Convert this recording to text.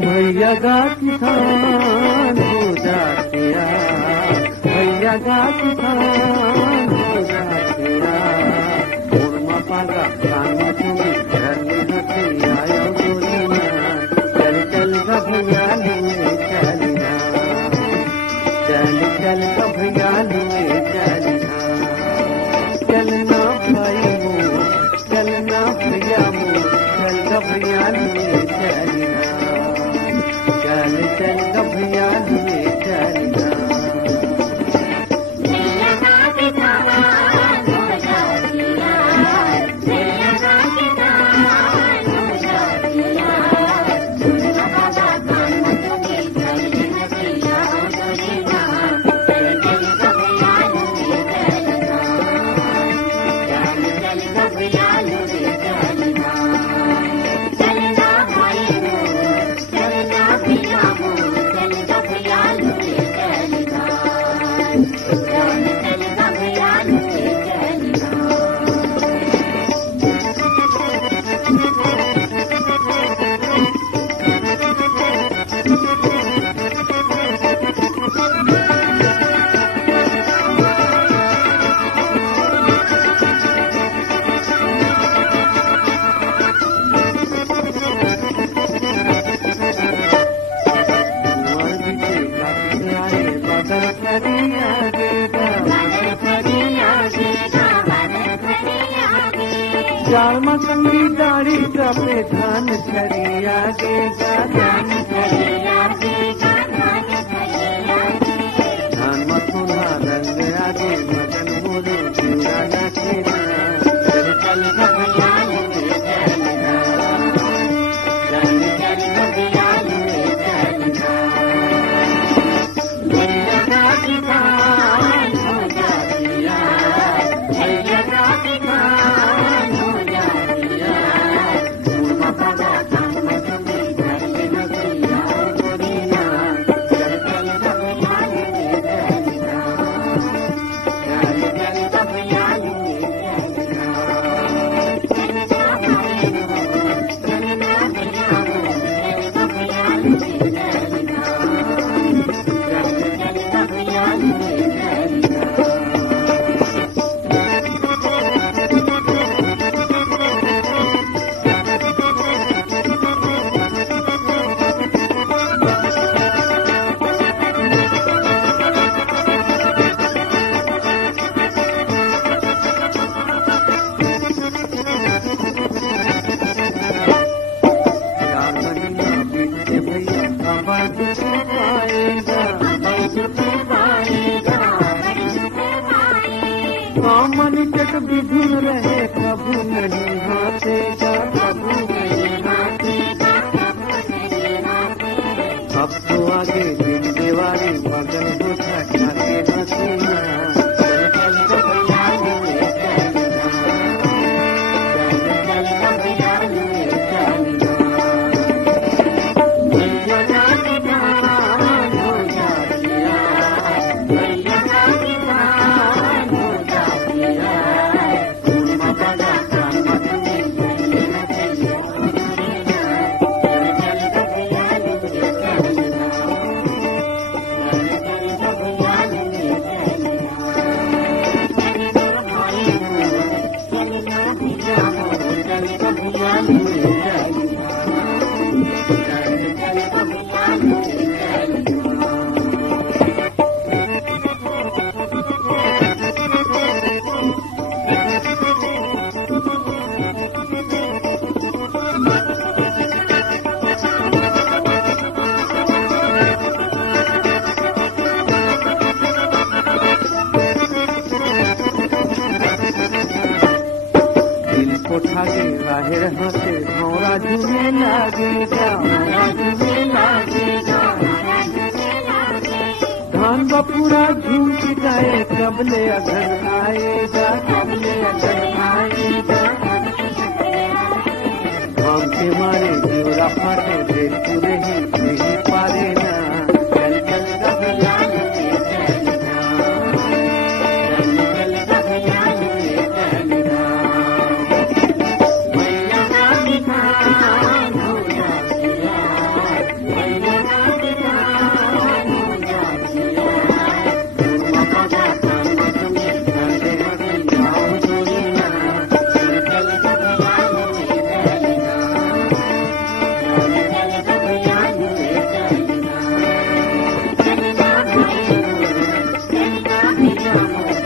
भैया गा किसान हो जातिया, भैया गा किसान हो जातिया, उर्मा पागा कानों तुम्हें घर में हंसी आया गोलियां, चल चल का भैया लिए चलिया, चल चल का भैया लिए चलिया, चलना भाई मोर, चलना भैया मोर, चल का भैया लिए चलिया, चल चल का भैया लिए चलिया। चार मसंगी दाढ़ी का पे धान छड़िया देगा, धान छड़िया देगा, धान मथुरा रंग आगे मगन बोले पूरा नचेगा, चल चल भैया लिए चलिया, चल चल भैया लिए चलिया, भैया का किसान हो जातिया, भैया का किसान हो जातिया, उर्मा पागा कानों तुम्हें घर में हंसी आया गोलियां, चल चल भैया लिए चलिया, चल चल भैया लिए चलिया, चलना भाई मोर, चलना भैया मोर, चल भैया लिए चलिया, चल चल भैया लिए चलिया। मन चट विधुन रहे प्रभु नहीं हाथेगा, प्रभु नहीं हाथेगा, अब तो आगे दिन दिवाली मगन हो छठा के हंसिया, चल चल भैया लिए चलिया, चल चल भैया लिए चलिया, भैया का किसान हो जातिया, भैया का किसान हो जातिया, उर्मा पागा कानों तुम्हें घर में हंसी आया गोलियां, चल चल भैया लिए चलिया, चल चल भैया लिए चलिया, चलना भाई मोर, चलना भैया मोर, चल भैया लिए चलिया, चल चल भैया लिए चलिया। दिल को ठाके राहेर हंसे भौरा झूमे लागेगा, भौरा झूमे लागेगा, धान बपूरा झूम जाए कबले अघन आएगा, कबले अघन आएगा, धाम के मारे जोरा फाटे देख पूरे ही नहीं पारे ना, चल चल का भैया लिए चलिया, चल चल का भैया लिए चलिया। भैया मोर